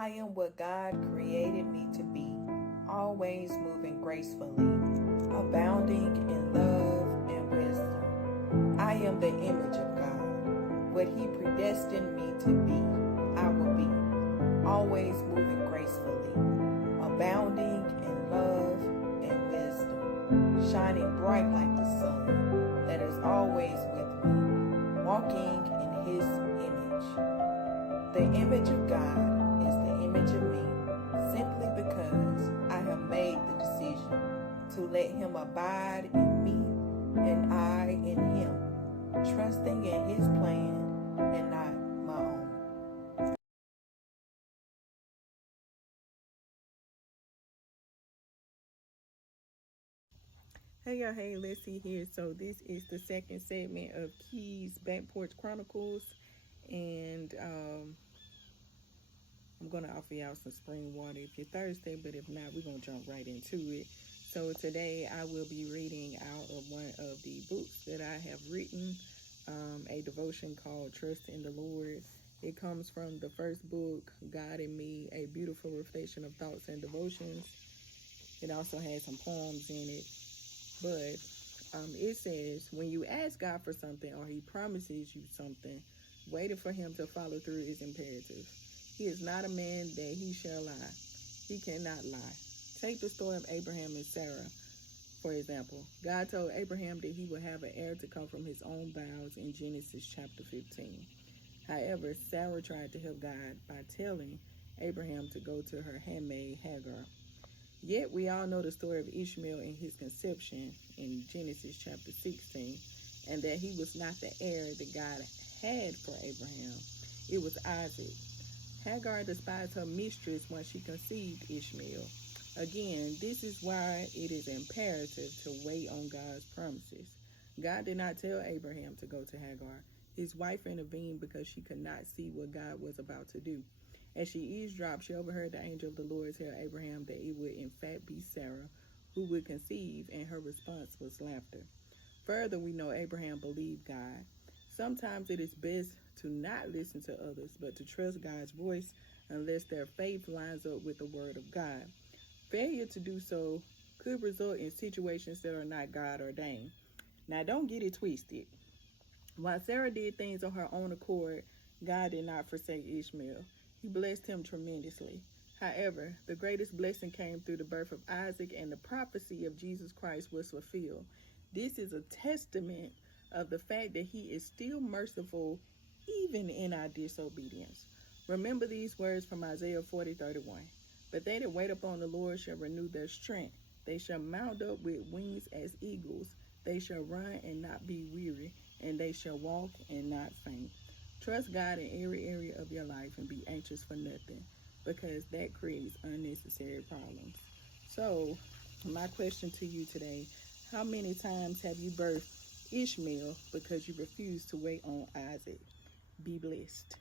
I am what God created me to be, always moving gracefully, abounding in love and wisdom. I am the image of God. What He predestined me to be, I will be, always moving gracefully, abounding in love and wisdom, shining bright like the sun that is always with me, walking in His image. The image of God is the image of me, simply because I have made the decision to let Him abide in me and I in Him, trusting in His plan and not my own. Hey y'all, hey, Leslie here. So this is the second segment of Key's Backporch Chronicles, and I'm going to offer y'all some spring water if you're thirsty, but if not, we're going to jump right into it. So today I will be reading out of one of the books that I have written, a devotion called Trust in the Lord. It comes from the first book, God and Me, a beautiful reflection of thoughts and devotions. It also has some poems in it, but it says, when you ask God for something or He promises you something, waiting for Him to follow through is imperative. He is not a man that He shall lie. He cannot lie. Take the story of Abraham and Sarah, for example. God told Abraham that he would have an heir to come from his own bowels in Genesis chapter 15. However, Sarah tried to help God by telling Abraham to go to her handmaid Hagar. Yet we all know the story of Ishmael and his conception in Genesis chapter 16, and that he was not the heir that God had for Abraham. It was Isaac. Hagar despised her mistress when she conceived Ishmael. Again, this is why it is imperative to wait on God's promises. God did not tell Abraham to go to Hagar. His wife intervened because she could not see what God was about to do. As she eavesdropped, she overheard the angel of the Lord tell Abraham that it would in fact be Sarah who would conceive, and her response was laughter. Further, we know Abraham believed God. Sometimes it is best to not listen to others, but to trust God's voice unless their faith lines up with the word of God. Failure to do so could result in situations that are not God ordained. Now, don't get it twisted. While Sarah did things on her own accord, God did not forsake Ishmael. He blessed him tremendously. However, the greatest blessing came through the birth of Isaac, and the prophecy of Jesus Christ was fulfilled. This is a testament of the fact that He is still merciful even in our disobedience. Remember these words from Isaiah 40:31. But they that wait upon the Lord shall renew their strength. They shall mount up with wings as eagles. They shall run and not be weary, and they shall walk and not faint. Trust God in every area of your life and be anxious for nothing, because that creates unnecessary problems. So, my question to you today, how many times have you birthed Ishmael because you refused to wait on Isaac? Be blessed.